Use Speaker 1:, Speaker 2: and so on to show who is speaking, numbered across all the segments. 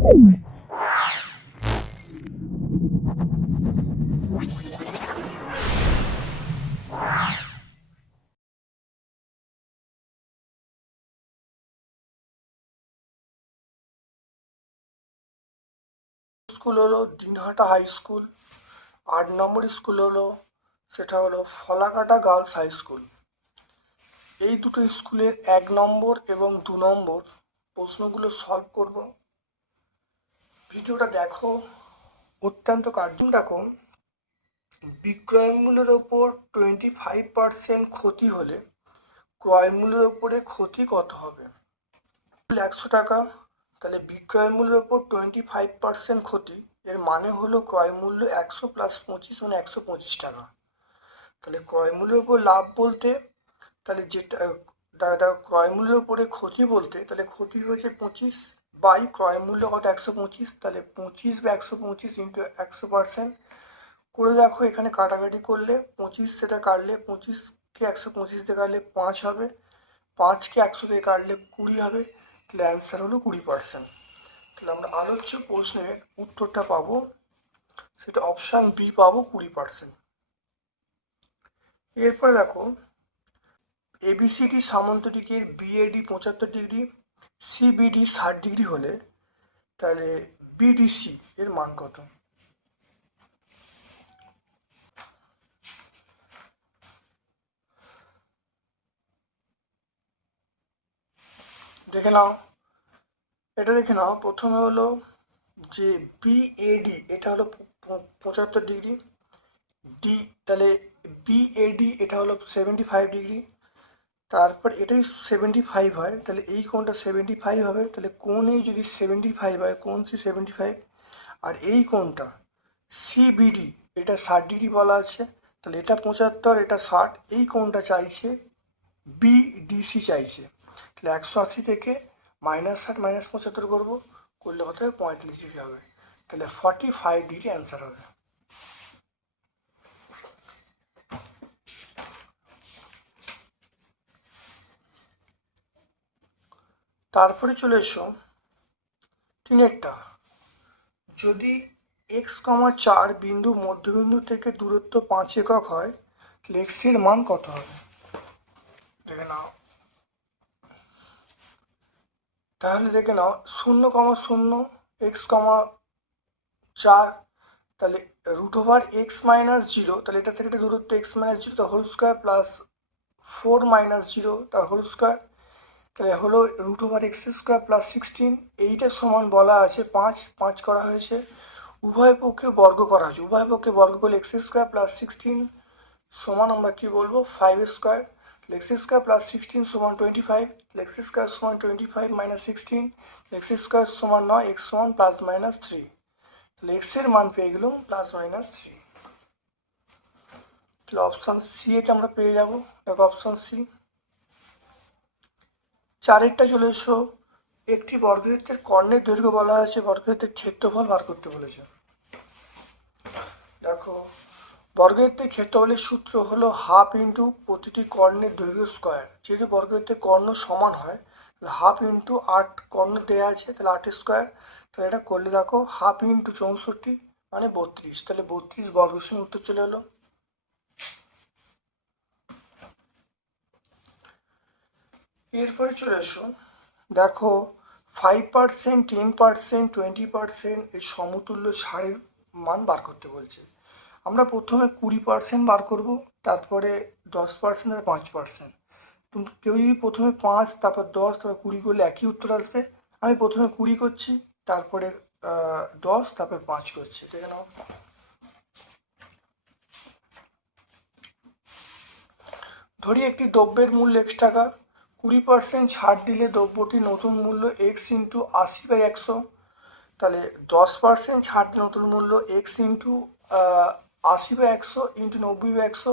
Speaker 1: School হলো Dinhata high school আট নম্বর school হলো, সেটা হলো ফলাকাটা গার্লস হাই স্কুল এই দুটো স্কুলের এক নম্বর এবং দু নম্বর প্রশ্নগুলো সলভ করব। ভিডিওটা দেখো। অত্যন্ত কার্যম দেখো, বিক্রয় মূল্যের ওপর টোয়েন্টি ফাইভ পার্সেন্ট ক্ষতি হলে ক্রয় মূল্যের ওপরে ক্ষতি কত হবে? একশো টাকা, তাহলে বিক্রয় মূল্যের ওপর টোয়েন্টি ফাইভ পার্সেন্ট ক্ষতি, এর মানে হলো ক্রয় মূল্য একশো প্লাস পঁচিশ মানে একশো পঁচিশ টাকা। তাহলে ক্রয় মূল্যের উপর লাভ বলতে, তাহলে যেটা ক্রয় মূল্যের ক্ষতি বলতে, তাহলে ক্ষতি হয়েছে পঁচিশ বাই ক্রয় মূল্য কত? একশো পঁচিশ। তাহলে পঁচিশ বা একশো পঁচিশ ইন্টু একশো পার্সেন্ট করে দেখো এখানে কাটাকাটি করলে পঁচিশ সেটা কাটলে পঁচিশকে একশো পঁচিশ দিয়ে কাটলে পাঁচ হবে। পাঁচকে একশো দিয়ে কাটলে কুড়ি হবে। তাহলে অ্যান্সার হলো কুড়ি পার্সেন্ট তাহলে আমরা আলোচ্য প্রশ্নের উত্তরটা পাবো। সেটা অপশান বি পাবো কুড়ি পার্সেন্ট এরপরে দেখো এবিসিডি সামন্তটিকের বিএডি পঁচাত্তর ডিগ্রি সিবিডি ষাট ডিগ্রি হলে তাহলে বিডিসি এর মান কত? দেখে নাও। এটা দেখে নাও। প্রথমে হলো যে বিএডি এটা হলো পঁচাত্তর ডিগ্রি ডি তাহলে বিএডি এটা হলো সেভেন্টি ফাইভ ডিগ্রি তারপর এটাই সেভেন্টি ফাইভ হয়, তাহলে এই কোণটা সেভেন্টি ফাইভ হবে, তাহলে কোণ এই যদি সেভেন্টি ফাইভ হয় কোন সি সেভেন্টি ফাইভ আর এই কোণটা সিবিডি এটা ষাট ডিগ্রি বলা আছে, তাহলে এটা পঁচাত্তর, এটা ষাট, এই কোণটা চাইছে বিডিসি চাইছে, তাহলে একশো আশি থেকে মাইনাস ষাট মাইনাস পঁচাত্তর করব, করলে কত হবে পঁয়তাল্লিশ ডিগ্রি হবে, তাহলে ফর্টি ফাইভ ডিগ্রি অ্যান্সার হবে। তারপরে চলে এসো তিনেরটা। যদি এক্স কমা চার বিন্দু মধ্যবিন্দু থেকে দূরত্ব পাঁচ একক হয় তাহলে এক্সের মান কত হবে? দেখে নাও। তাহলে দেখে নাও, শূন্য কমা শূন্য এক্স কমা চার, তাহলে root over X minus zero তাহলে এটা থেকে দূরত্ব এক্স মাইনাস জিরো তার whole square plus four minus zero তার হোল স্কোয়ার হলো root over X square plus sixteen এইটা সমান বলা আছে পাঁচ পাঁচ করা হয়েছে। উভয় পক্ষে বর্গ করা হয়েছে উভয় পক্ষে বর্গ করলে এক্স স্কোয়ার প্লাস সিক্সটিন সমান আমরা কী বলব? Five square X square plus sixteen সমান টোয়েন্টি ফাইভ এক্স স্কোয়ার সমান twenty five minus sixteen X square সমান নয় এক্স সমান প্লাস মাইনাস থ্রি তাহলে এক্সের মান পেয়ে গেলাম প্লাস মাইনাস থ্রি তাহলে অপশান সি এটা আমরা পেয়ে যাব। দেখো অপশান সি চারেরটা চলে এসো। একটি বর্গক্ষেত্রের কর্ণের দৈর্ঘ্য বলা হয়েছে, বর্গক্ষেত্রের ক্ষেত্রফল বার করতে বলেছে। দেখো, বর্গক্ষেত্রের ক্ষেত্রফলের সূত্র হলো হাফ ইন্টু প্রতিটি কর্ণের দৈর্ঘ্য স্কোয়ার। যেহেতু বর্গক্ষেত্রের কর্ণ সমান হয়, তাহলে হাফ ইন্টু আট কর্ণ দেওয়া আছে, তাহলে আট স্কোয়ার। তাহলে এটা করলে দেখো, হাফ ইন্টু চৌষট্টি মানে বত্রিশ। তাহলে বত্রিশ বর্গসীম উত্তর চলে এলো। এরপরে চলে এসো দেখো five percent ten percent twenty percent এই সমতুল্য ছাড়ের মান বার করতে বলছে। আমরা প্রথমে কুড়ি পার্সেন্ট বার করব, তারপরে দশ পার্সেন্ট আর পাঁচ পার্সেন্ট তুমি, কেউ যদি প্রথমে পাঁচ, তারপর দশ, তারপর কুড়ি করলে একই উত্তর আসবে। আমি প্রথমে কুড়ি করছি, তারপরে দশ, তারপর পাঁচ করছি। দেখে নাও ধরি একটি দ্রব্যের মূল্য এক্স টাকা কুড়ি পার্সেন্ট ছাড় দিলে দ্রব্যটির নতুন মূল্য এক্স ইন্টু আশি বাই একশো। তাহলে দশ পার্সেন্ট ছাড় দিলে নতুন মূল্য এক্স ইন্টু আশি বাই একশো ইন্টু নব্বই বাই একশো।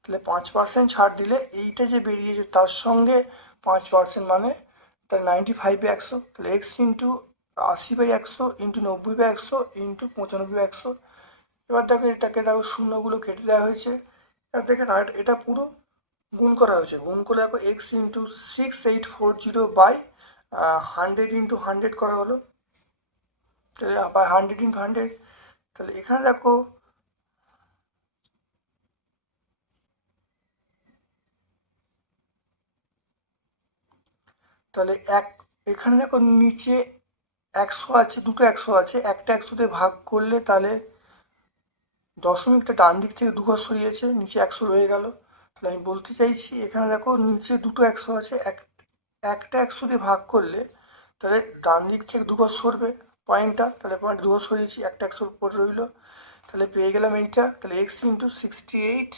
Speaker 1: তাহলে পাঁচ পার্সেন্ট ছাড় দিলে এইটা যে বেরিয়েছে তার সঙ্গে পাঁচ পার্সেন্ট মানে তাহলে নাইনটি ফাইভ বাই একশো। তাহলে এক্স ইন্টু আশি বাই একশো ইন্টু নব্বই বাই একশো ইন্টু পঁচানব্বই বাই একশো। এবার দেখো এটাকে দেখো শূন্যগুলো কেটে দেওয়া হয়েছে। এবার দেখে না এটা পুরো গুণ করা হয়েছে। গুণ করলে দেখো X into six eight four zero by hundred into hundred করা হলো। তাহলে বাই হান্ড্রেড ইন্টু হান্ড্রেড তাহলে এখানে দেখো, তাহলে এক, এখানে দেখো নিচে একশো আছে, দুটো একশো আছে। একটা একশোতে ভাগ করলে তাহলে দশমিকটা ডান দিক থেকে দুঘর সরিয়েছে, নিচে একশো রয়ে গেল। তাহলে আমি বলতে চাইছি, এখানে দেখো নিচে দুটো একশো আছে, এক একটা একশো দিয়ে ভাগ করলে তাহলে ডান দিক থেকে দুঘর সরবে পয়েন্টটা, তাহলে পয়েন্ট দুঘর সরিয়েছি, একটা একশোর উপর রইল। তাহলে পেয়ে গেলাম এইটা, তাহলে X into sixty eight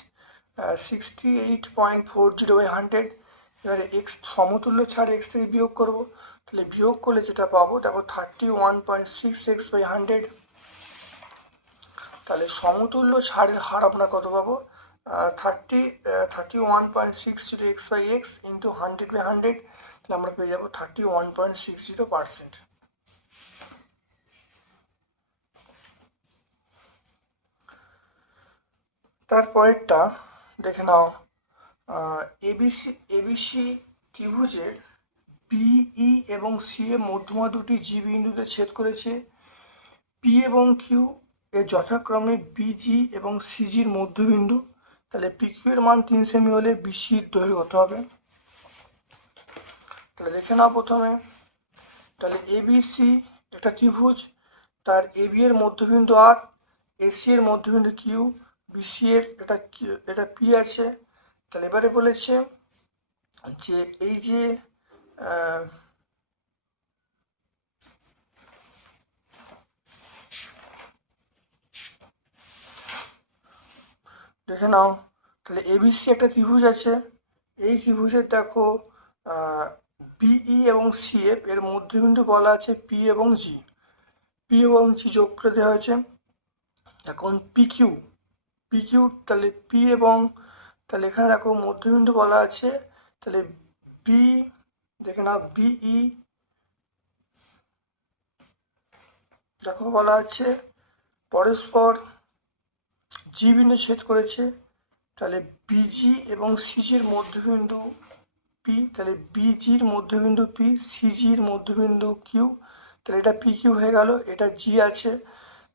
Speaker 1: sixty eight point four zero by hundred এবারে এক্স সমতুল্য ছাড় এক্স থেকে বিয়োগ করব, তাহলে বিয়োগ করলে যেটা পাবো, দেখো thirty one point six X by hundred তাহলে সমতুল্য ছাড়ের হার আমরা কত পাবো? Thirty thirty one point six zero X by X into hundred by hundred তাহলে আমরা পেয়ে যাব thirty one point six zero percent তারপরেরটা দেখে নাও এবিসি এবিসি ত্রিভুজের বিই এবং সি এর মধ্যমা দুটি জি বিন্দুতে ছেদ করেছে। পি এবং কিউ এর যথাক্রমে বিজি এবং সিজির মধ্যবিন্দু। তাহলে পিকিউ এর মান তিন সেমি হলে বিসির দৈর্ঘ্য কত হবে। তাহলে দেখে নাও প্রথমে। তাহলে এবিসি একটা ত্রিভুজ, তার এবি এর মধ্যবিন্দু আর এসি এর মধ্যবিন্দু কিউ বিসি এর এটা এটা পি আছে। তাহলে এবারে বলেছে যে এই যে দেখে নাও। তাহলে এবিসি একটা ত্রিভুজ আছে। এই ত্রিভুজের দেখো বিই এবং সিএফ এর মধ্যবিন্দু বলা আছে পি এবং জি পি এবং জি যোগ করে দেওয়া হয়েছে। এখন পি কিউ পি কিউ তাহলে পি এবং, তাহলে এখানে দেখো মধ্যবিন্দু বলা আছে, তাহলে বি দেখে নাও বিই দেখো বলা আছে, পরস্পর জি বিন্দু ছেদ করেছে, তাহলে বিজি এবং সিজির মধ্যবিন্দু পি তাহলে বিজির মধ্যবিন্দু পি সিজির মধ্যবিন্দু কিউ তাহলে এটা পি কিউ হয়ে গেল, এটা জি আছে,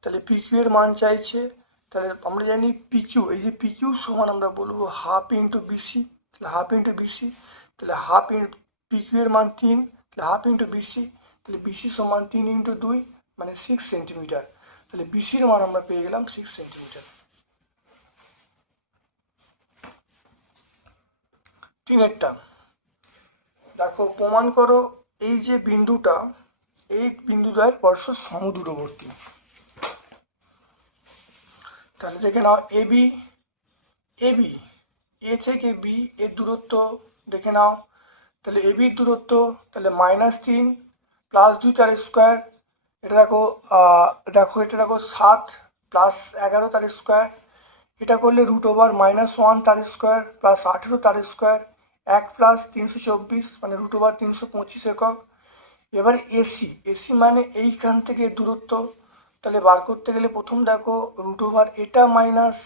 Speaker 1: তাহলে পি কিউ এর মান চাইছে, তাহলে আমরা জানি পি কিউ এই যে পি কিউ সমান আমরা বলব হাফ ইন্টু বিসি তাহলে হাফ ইন্টু বিসি তাহলে হাফ ইন পি কিউ এর মান তিন, তাহলে হাফ ইন্টু বিসি তাহলে বিসি সমান তিন ইন্টু দুই মানে সিক্স সেন্টিমিটার তাহলে বিসির মান আমরা পেয়ে গেলাম সিক্স সেন্টিমিটার তিনেরটা দেখো, প্রমাণ করো, এই যে বিন্দুটা, এই বিন্দুদ্বয়ের পরস্পর সমদূরবর্তী। তাহলে দেখে নাও এবি এবি এ থেকে বি, এর দূরত্ব দেখে নাও। তাহলে এবির দূরত্ব, তাহলে মাইনাস তিন প্লাস দুই তার স্কোয়ার, এটা দেখো দেখো, এটা দেখো সাত প্লাস এগারো তার স্কোয়ার, এটা করলে রুট ওভার মাইনাস ওয়ান তার স্কোয়ার প্লাস আঠেরো তার স্কোয়ার এক প্লাস তিনশো চব্বিশ মানে রুট ওভার তিনশো পঁচিশ একক। এবার এসি এসি মানে এইখান থেকে দূরত্ব। তাহলে বার করতে গেলে প্রথম দেখো রুট ওভার এটা মাইনাস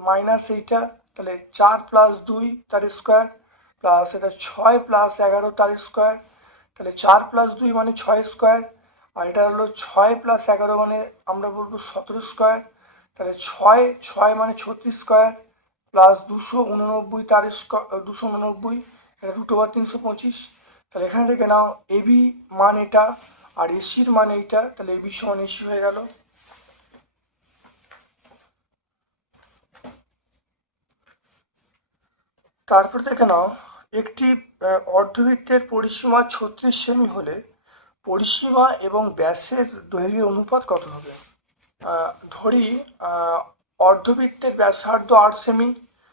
Speaker 1: মাইনাস এইটা, তাহলে চার প্লাস দুই তার স্কোয়ার প্লাস এটা ছয় প্লাস এগারো তার স্কোয়ার তাহলে চার প্লাস দুই মানে ছয় স্কোয়ার আর এটা হলো ছয় প্লাস এগারো মানে আমরা বলব সতেরো স্কোয়ার তাহলে ছয় ছয় মানে ছত্রিশ স্কোয়ার প্লাস দুশো উননব্বই তার দুশো উননব্বই, এটা রুট ওভার তিনশো পঁচিশ। তাহলে এখান থেকে নাও এবি মান এটা, আর এসির মান এইটা, তাহলে এবি সমান এসি হয়ে গেল। তারপর দেখে নাও, একটি অর্ধবৃত্তের পরিসীমা ছত্রিশ সেমি হলে পরিসীমা এবং ব্যাসের দৈর্ঘ্যের অনুপাত কত হবে? ধরি অর্ধবৃত্তের ব্যাসার্ধ আট সেমি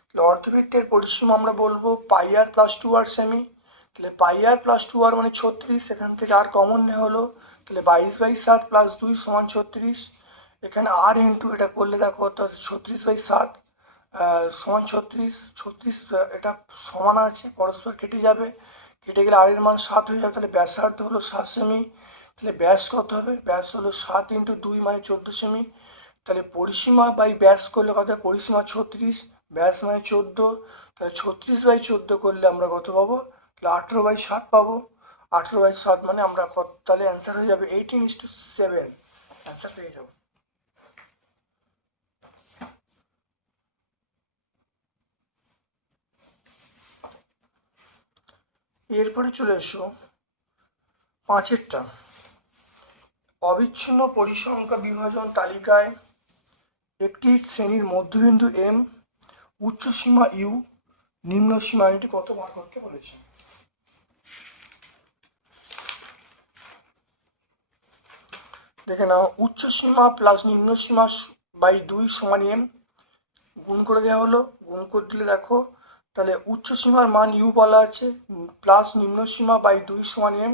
Speaker 1: তাহলে অর্ধবৃত্তের পরিসীমা আমরা বলব pi R plus two R semi তাহলে পাই আর প্লাস টু আর মানে ছত্রিশ, এখান থেকে আর কমন নেওয়া হলো, তাহলে বাইশ বাই সাত প্লাস দুই সমান ছত্রিশ, এখানে আর ইন্টু এটা করলে দেখো অর্থাৎ ছত্রিশ বাই সাত সমান ছত্রিশ ছত্রিশ এটা সমান আছে, পরস্পর কেটে যাবে, কেটে গেলে আর এর মান সাত হয়ে যাবে, তাহলে ব্যাসার্ধ হলো সাত সেমি তাহলে ব্যাস কত হবে, ব্যাস হলো সাত ইন্টু দুই মানে চোদ্দ সেমি তাহলে পরিসীমা বাই ব্যাস করলে কত? পরিসীমা ছত্রিশ, ব্যাস মানে চোদ্দ। তাহলে ছত্রিশ বাই চোদ্দ করলে আমরা কত পাবো? তাহলে আঠেরো বাই সাত পাবো। আঠেরো বাই সাত মানে আমরা কত? তাহলে অ্যান্সার হয়ে যাবে eighteen is to seven answer পেয়ে যাব। এরপরে চলে এসো পাঁচেরটা। অবিচ্ছিন্ন পরিসংখ্যা বিভাজন তালিকায় একটি শ্রেণির মধ্যবিন্দু এম উচ্চ সীমা ইউ নিম্ন সীমা এটি কত বার করতে বলেছে? দেখে নাও উচ্চ সীমা প্লাস নিম্ন সীমা বাই দুই সমান এম গুণ করে দেওয়া হলো, গুণ করে দিলে দেখো, তাহলে উচ্চ সীমার মান ইউ বলা আছে প্লাস নিম্ন সীমা বাই দুই সমান এম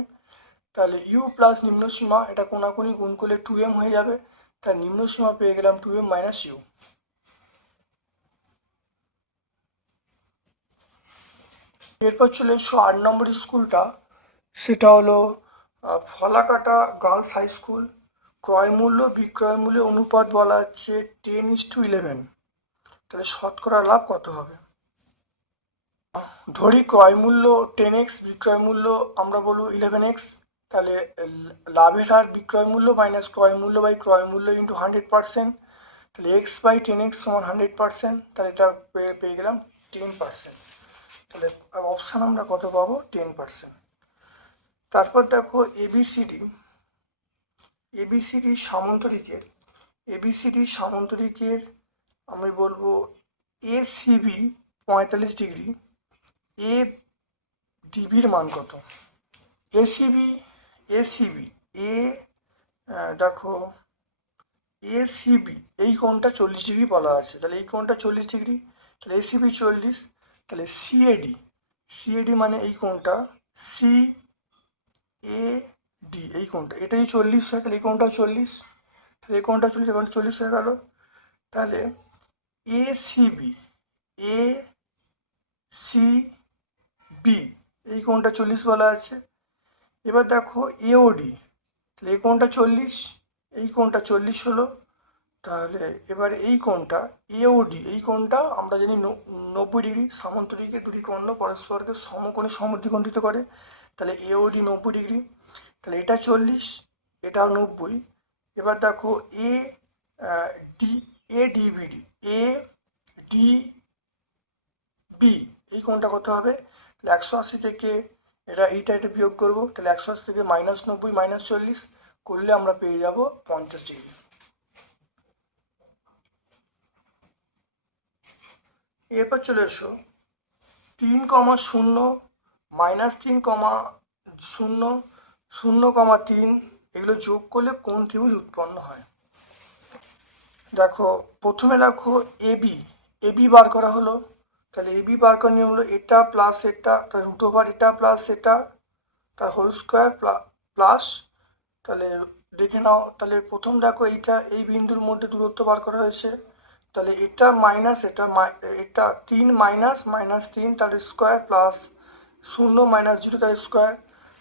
Speaker 1: তাহলে ইউ প্লাস নিম্ন সীমা এটা কোনাকুনি গুণ করলে টু এম হয়ে যাবে তার নিম্ন সীমা পেয়ে গেলাম টু এম মাইনাস ইউ এরপর চলে এসো আট নম্বর স্কুলটা। সেটা হলো ফলাকাটা গার্লস হাই স্কুল। ক্রয় মূল্য, বিক্রয় অনুপাত বলা হচ্ছে টেন ইস টু ইলেভেন তাহলে শতকরা লাভ কত হবে? ধরি ক্রয় মূল্য টেন এক্স বিক্রয় মূল্য আমরা বলব ইলেভেন এক্স তাহলে লাভের হার বিক্রয় মূল্য মাইনাস ক্রয় মূল্য বাই ক্রয় মূল্য ইন্টু হান্ড্রেড পার্সেন্ট তাহলে এক্স বাই টেন এক্স সমান হান্ড্রেড পার্সেন্ট তাহলে এটা পেয়ে পেয়ে গেলাম টেন পার্সেন্ট তাহলে অপশান আমরা কত পাবো? টেন পার্সেন্ট তারপর দেখো এবিসিডি এবিসিডি সামন্তরিকের এবিসিডি সামন্তরিকের, আমি বলব এসিবি পঁয়তাল্লিশ ডিগ্রি এ ডিবির মান কত? এসিবি এসিবি এ দেখো এসিবি এই কোণটা চল্লিশ ডিগ্রি বলা আছে। তাহলে এই কোণটা চল্লিশ ডিগ্রি, তাহলে এসিবি চল্লিশ, তাহলে সিএডি সিএডি মানে এই কোণটা সি এ ডি এই কোণটা। এটাই চল্লিশ হয় তাহলে এই কোণটাও চল্লিশ, তাহলে এই কোণটা চল্লিশ, এই কোণটা চল্লিশ হয়ে গেল। তাহলে A CB A C B এই কোণটা চল্লিশ বলা আছে। এবার দেখো এওডি তাহলে এই কোণটা চল্লিশ, এই কোণটা চল্লিশ হলো, তাহলে এবার এই কোণটা এওডি এই কোণটা আমরা জানি নব্বই ডিগ্রি সামন্তরিকে দুটি কোণ পরস্পরকে সমকোণে সমদ্বিখণ্ডিত করে, তাহলে এওডি নব্বই ডিগ্রি, তাহলে এটা চল্লিশ, এটাও নব্বই, এবার দেখো A D A DBD A D B এই কোণটা কত হবে তাহলে একশো আশি থেকে এটা এইটা এটা বিয়োগ করব, তাহলে একশো আশি থেকে মাইনাস নব্বই মাইনাস চল্লিশ করলে আমরা পেয়ে যাব পঞ্চাশ ডিগ্রি এরপর চলে এসো। তিন কমা শূন্য মাইনাস তিন কমা শূন্য শূন্য কমা তিন, এগুলো যোগ করলে কোন ত্রিভুজ উৎপন্ন হয়? দেখো, প্রথমে দেখো এবি এবি বার করা হলো। তাহলে এবি বার করার নিয়ম হলো এটা প্লাস এটা তার রুট ওভার এটা প্লাস এটা তার হোল স্কোয়ার প্লাস তাহলে দেখে নাও, তাহলে প্রথম দেখো এইটা, এই বিন্দুর মধ্যে দূরত্ব বার করা হয়েছে, তাহলে এটা মাইনাস এটা এটা তিন মাইনাস মাইনাস তিন তার স্কোয়ার প্লাস শূন্য মাইনাস জিরো তার স্কোয়ার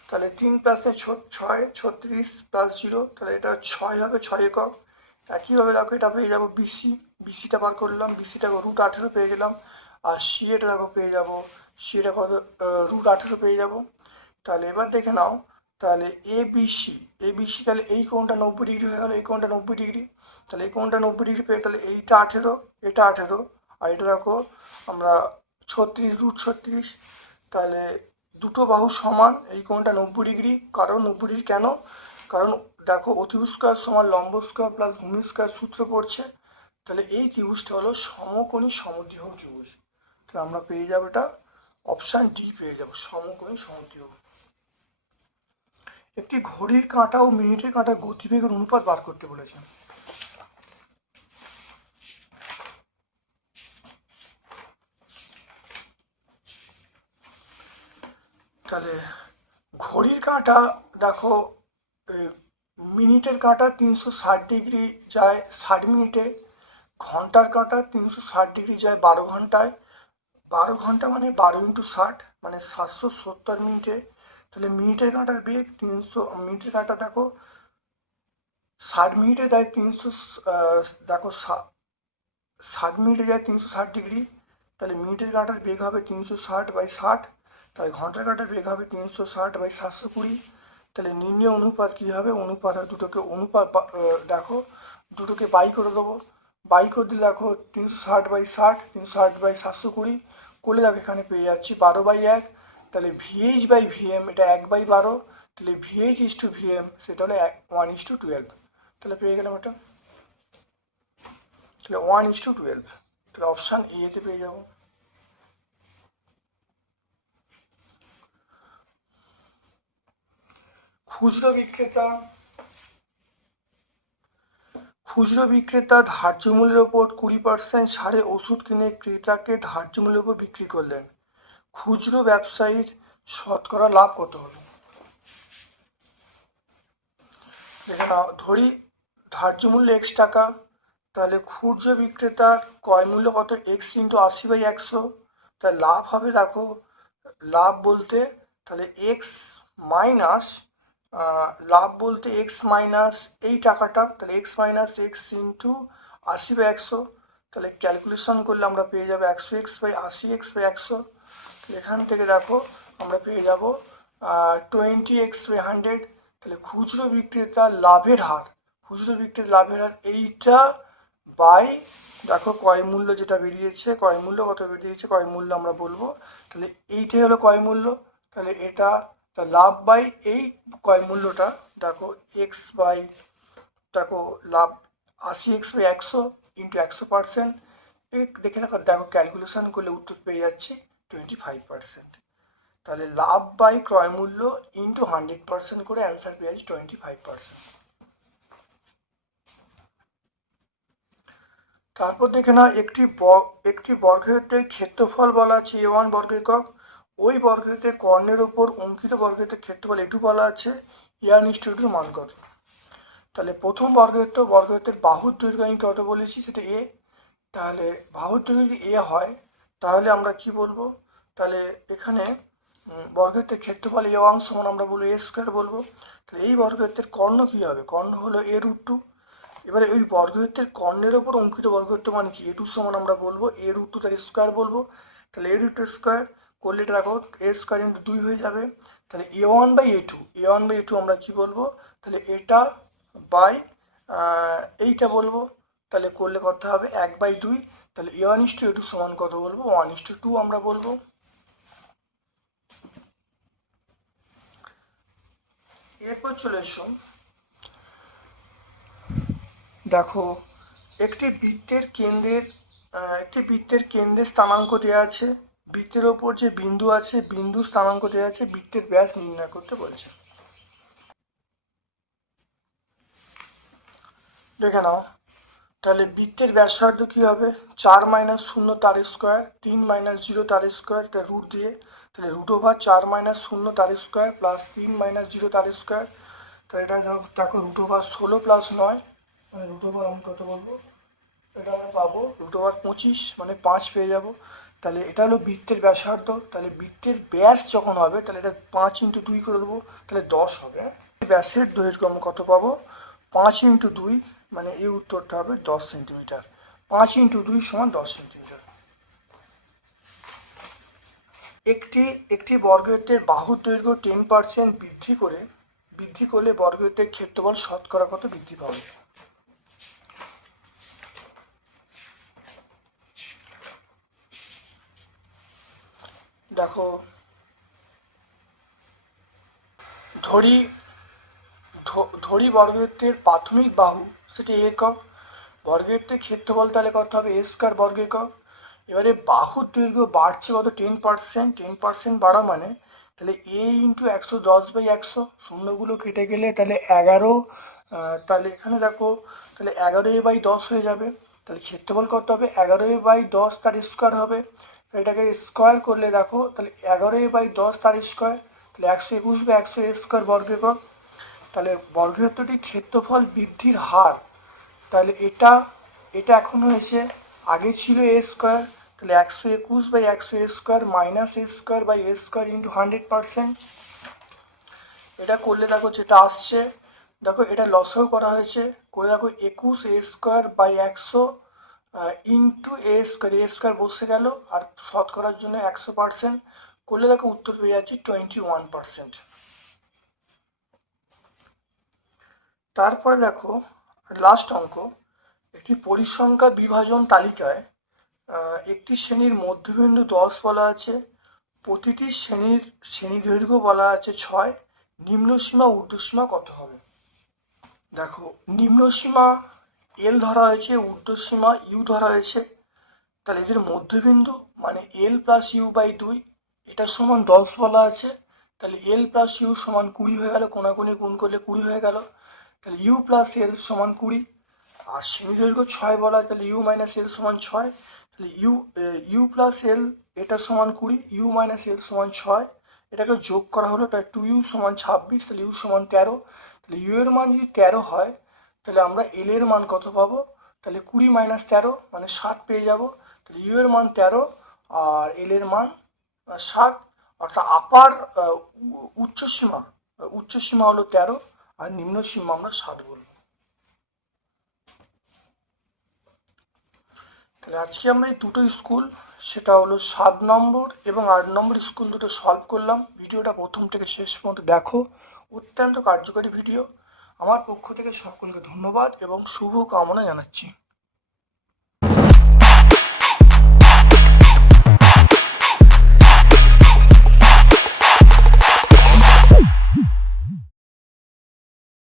Speaker 1: তাহলে তিন প্লাসে ছয়, ছত্রিশ প্লাস জিরো তাহলে এটা ছয় হবে, ছয় একক। একইভাবে দেখো এটা পেয়ে যাব বিসি বিসিটা বার করলাম বিসিটা রুট আঠেরো পেয়ে গেলাম। আর সি এটা দেখো পেয়ে যাব। সি এটা কত রুট আঠেরো পেয়ে যাব। তাহলে এবার দেখে নাও, তাহলে এ বিসি এ বিসি তাহলে এই কোণটা নব্বই ডিগ্রি হয়ে গেলো, এই কোণটা নব্বই ডিগ্রি তাহলে এই কোণটা নব্বই ডিগ্রি পেয়ে তাহলে এইটা আঠেরো, এটা আঠেরো। আর এটা দেখো, আমরা ছত্রিশ রুট ছত্রিশ। তাহলে দুটো বাহু সমান, এই কোণটা নব্বই ডিগ্রি কারণ নব্বই ডিগ্রি কেন? কারণ দেখো, অতিভুজ স্কোয়ার সমান লম্ব স্কোয়ার প্লাস ভূমি স্কোয়ার সূত্র পড়ছে। তাহলে এই ত্রিভুজটা হলো সমকোণী সমদ্বিবাহু ত্রিভুজ তাহলে আমরা পেয়ে যাব এটা অপশান ডি পেয়ে যাব, সমকোণী সমদ্বিবাহু একটি ঘড়ির কাঁটা ও মিনিটের কাঁটা গতিবেগের অনুপাত বার করতে বলেছে তাহলে ঘড়ির কাঁটা দেখো মিনিটের কাঁটা তিনশো ষাট ডিগ্রি যায় ষাট মিনিটে, ঘণ্টার কাঁটা তিনশো ষাট ডিগ্রি যায় বারো ঘন্টায় বারো ঘণ্টা মানে বারো ইন্টু ষাট মানে সাতশো সত্তর মিনিটে। তাহলে মিনিটের কাঁটার বেগ তিনশো, মিনিটের কাঁটা দেখো, ষাট মিনিটে যায় তিনশো দেখো ষাট মিনিটে যায় তিনশো ষাট ডিগ্রি, তাহলে মিনিটের কাঁটার বেগ হবে তিনশো ষাট বাই ষাট, তাহলে ঘণ্টার কাঁটার বেগ হবে তিনশো ষাট বাই সাতশো কুড়ি। তাহলে নির্ণয় অনুপাত কী হবে? অনুপাত দুটোকে অনুপাত দেখো, দুটোকে বাই করে দেবো। বাই করে দিলে দেখো তিনশো ষাট বাই ষাট, তিনশো ষাট বাই সাতশো কুড়ি করলে দেখো এখানে পেয়ে যাচ্ছি বারো বাই এক। তাহলে ভিএইচ বাই ভিএম এটা এক বাই বারো। তাহলে ভিএইচ ইস টু ভিএম সেটা হলো ওয়ান ইস টু টুয়েলভ তাহলে পেয়ে গেলাম এটা। তাহলে ওয়ান ইস টু টুয়েলভ তাহলে অপশান এতে পেয়ে যাব। খুচরো বিক্রেতা খুচরো বিক্রেতা ধার্য মূল্যের ওপর কুড়ি পার্সেন্ট ছাড়ে ওষুধ কিনে ক্রেতাকে ধার্য মূল্যের ওপর বিক্রি করলেন। খুচরো ব্যবসায়ীর শতকরা লাভ কত হলো? দেখে নাও, ধরি ধার্য মূল্য এক্স টাকা, তাহলে খুচরো বিক্রেতার ক্রয় মূল্য কত? এক্স ইন্টু আশি বাই একশো। তাহলে লাভ হবে দেখো, লাভ বলতে তাহলে এক্স মাইনাস লাভ বলতে এক্স মাইনাস এই টাকাটা, তাহলে এক্স মাইনাস এক্স ইন্টু আশি বাই একশো, তাহলে ক্যালকুলেশন করলে আমরা পেয়ে যাব একশো এক্স বাই আশি এক্স বাই একশো। এখান থেকে দেখো, আমরা পেয়ে যাব টোয়েন্টি এক্স বাই হান্ড্রেড তাহলে খুচরো বিক্রেতার লাভের হার, খুচরো বিক্রেতার লাভের হার এইটা বাই, দেখো কয় মূল্য যেটা বেরিয়েছে কয় মূল্য কত বেরিয়েছে কয় মূল্য আমরা বলব, তাহলে এইটাই হলো কয় মূল্য, তাহলে এটা তা লাভ বাই এই কয় মূল্যটা, দেখো এক্স বাই, দেখো লাভ আশি এক্স বাই একশো ইন্টু একশো পার্সেন্ট দেখে দেখো দেখো ক্যালকুলেশন করলে উত্তর পেয়ে যাচ্ছি টোয়েন্টি ফাইভ পার্সেন্ট তাহলে লাভ বাই ক্রয় মূল্য ইন্টু হান্ড্রেড পার্সেন্ট করে অ্যান্সার পেয়ে যাচ্ছি টোয়েন্টি ফাইভ পার্সেন্ট তারপর দেখে না একটি একটি বর্গক্ষেত্রের ক্ষেত্রফল বলা আছে এ ওয়ান বর্গ একক ওই বর্গক্ষেত্রের কর্ণের ওপর অঙ্কিত বর্গক্ষেত্রের ক্ষেত্রফল এটু বলা আছে ইয়ার নিষ্ঠুর মান কত তাহলে প্রথম বর্গক্ষেত্র বর্গক্ষেত্রের বাহুর দৈর্ঘ্য আমি কত বলেছি, সেটা এ তাহলে বাহুর দৈর্ঘ্য যদি এ হয়, তাহলে আমরা কি বলব? তাহলে এখানে বর্গক্ষেত্রের ক্ষেত্রফল এ ওয়ান সমান আমরা বলব এ স্কোয়ার বলব। তাহলে এই বর্গক্ষেত্রের কর্ণ কী হবে? কর্ণ হলো এ রুট টু এবারে ওই বর্গক্ষেত্রের কর্ণের ওপর অঙ্কিত বর্গক্ষেত্র মানে কি? এ টু সমান আমরা বলব। এ রুট টু তার স্কোয়ার বলব। তাহলে এ রুট স্কোয়ার করলে এটা দেখো এ স্কোয়ার ইন্টু দুই হয়ে যাবে। তাহলে A one by A two A one by A two আমরা কি বলব? তাহলে এটা বাই এইটা বলব। তাহলে করলে কত হবে? এক বাই দুই। তাহলে A one is to A two সমান কত বলব? ওয়ান ইস টু টু আমরা বলব। এরপর চলে এসো। দেখো, একটি বৃত্তের কেন্দ্রের একটি বৃত্তের কেন্দ্রের স্থানাঙ্ক দেওয়া আছে। বৃত্তের ওপর যে বিন্দু আছে, বিন্দু স্থানাঙ্ক দেওয়া আছে, বৃত্তের ব্যাস নির্ণয় করতে বলছে। দেখে নাও, তাহলে বৃত্তের ব্যাসার্ধ কী হবে? চার মাইনাস শূন্য তার স্কোয়ার তিন মাইনাস জিরো তার স্কোয়ার এটা রুট দিয়ে। তাহলে রুট ওভার চার মাইনাস শূন্য তার স্কোয়ার প্লাস তিন মাইনাস জিরো তার স্কোয়ার তাহলে এটা দেখো রুট ওভার ষোলো প্লাস নয় মানে রুট ওভার আমি কত বলব? এটা আমরা পাবো রুট ওভার পঁচিশ মানে পাঁচ পেয়ে যাব। তাহলে এটা হলো বৃত্তের ব্যাসার্ধ, তাহলে বৃত্তের ব্যাস যখন হবে, তাহলে এটা পাঁচ ইন্টু দুই করে দেবো, তাহলে দশ হবে? ব্যাসের দৈর্ঘ্য আমরা কত পাবো? পাঁচ ইন্টু দুই মানে এই উত্তরটা হবে দশ সেন্টিমিটার। পাঁচ ইন্টু দুই সমান দশ সেন্টিমিটার। একটি একটি বর্গক্ষেত্রের বাহুর দৈর্ঘ্য টেন পার্সেন্ট বৃদ্ধি করে, বৃদ্ধি করলে বর্গক্ষেত্রের ক্ষেত্রফল শতকরা কত বৃদ্ধি পাবে? দেখো। ধরি ধরি বর্গক্ষেত্রের প্রাথমিক বাহু, সেটি একক। বর্গক্ষেত্রের ক্ষেত্রফল তাহলে কত হবে? এ স্কোয়ার বর্গ একক। এবারে বাহুর দৈর্ঘ্য বাড়ছে কত? টেন পার্সেন্ট টেন পার্সেন্ট বাড়া মানে তাহলে এ ইন্টু একশো দশ বাই একশো, শূন্যগুলো কেটে গেলে তাহলে এগারো তাহলে এখানে দেখো, তাহলে এগারো এ বাই দশ হয়ে যাবে। তাহলে ক্ষেত্রফল কত হবে? এগারো এ বাই দশ তার স্কোয়ার হবে। এটাকে স্কোয়ার করলে দেখো, তাহলে এগারো বাই দশ তার স্কোয়ার তাহলে একশো একুশ বা একশো স্কোয়ার বর্গ একক তাহলে বর্গক্ষেত্রটি ক্ষেত্রফল বৃদ্ধির হার। তাহলে এটা এটা এখন হয়েছে আগে ছিল এ স্কোয়ার তাহলে একশো একুশ বাই একশো A square minus A square by A square into hundred percent এটা করলে দেখো যেটা আসছে, দেখো এটা লসও করা হয়েছে। করে দেখো একুশ এ স্কোয়ার বাই একশো into A square A square বসে গেল আর শতকরার জন্য একশো পার্সেন্ট করলে দেখো উত্তর পেয়ে যাচ্ছি টোয়েন্টি ওয়ান পার্সেন্ট তারপরে দেখো লাস্ট অঙ্ক, একটি পরিসংখ্যা বিভাজন তালিকায় একটি শ্রেণির মধ্যবিন্দু দশ বলা আছে, প্রতিটি শ্রেণির শ্রেণি দৈর্ঘ্য বলা আছে ছয়, নিম্নসীমা ঊর্ধ্বসীমা কত হবে? দেখো, নিম্নসীমা এল ধরা হয়েছে ঊর্ধ্বসীমা ইউ ধরা হয়েছে। তাহলে এদের মধ্যবিন্দু মানে এল প্লাস ইউ বাই দুই এটা সমান দশ বলা আছে। তাহলে এল প্লাস ইউ সমান কুড়ি হয়ে গেল, কোনাকুনি গুণ করলে কুড়ি হয়ে গেল। তাহলে ইউ প্লাস এল সমান কুড়ি, আর শ্রেণি দৈর্ঘ্য ছয় বলা আছে, তাহলে ইউ মাইনাস এল সমান ছয়। তাহলে ইউ ইউ প্লাস এল এটা সমান কুড়ি ইউ মাইনাস এল সমান ছয়, এটাকে যোগ করা হলো, তাহলে টু ইউ সমান ছাব্বিশ, তাহলে ইউ সমান তেরো। তাহলে ইউ এর মান যদি তেরো হয় তাহলে আমরা এল এর মান কত পাবো? তাহলে কুড়ি মাইনাস তেরো মানে ষাট পেয়ে যাব। তাহলে ইউ এর মান তেরো আর এল এর মান ষাট অর্থাৎ আপার উচ্চসীমা উচ্চসীমা হলো তেরো আর নিম্ন সীমা আমরা ষাট বলব। তাহলে আজকে আমরা এই দুটো স্কুল সেটা হলো সাত নম্বর এবং আট নম্বর স্কুল দুটো সলভ করলাম। ভিডিওটা প্রথম থেকে শেষ পর্যন্ত দেখো। অত্যন্ত কার্যকরী ভিডিও আমার পক্ষ থেকে সকলকে ধন্যবাদ এবং শুভ কামনা জানাচ্ছি।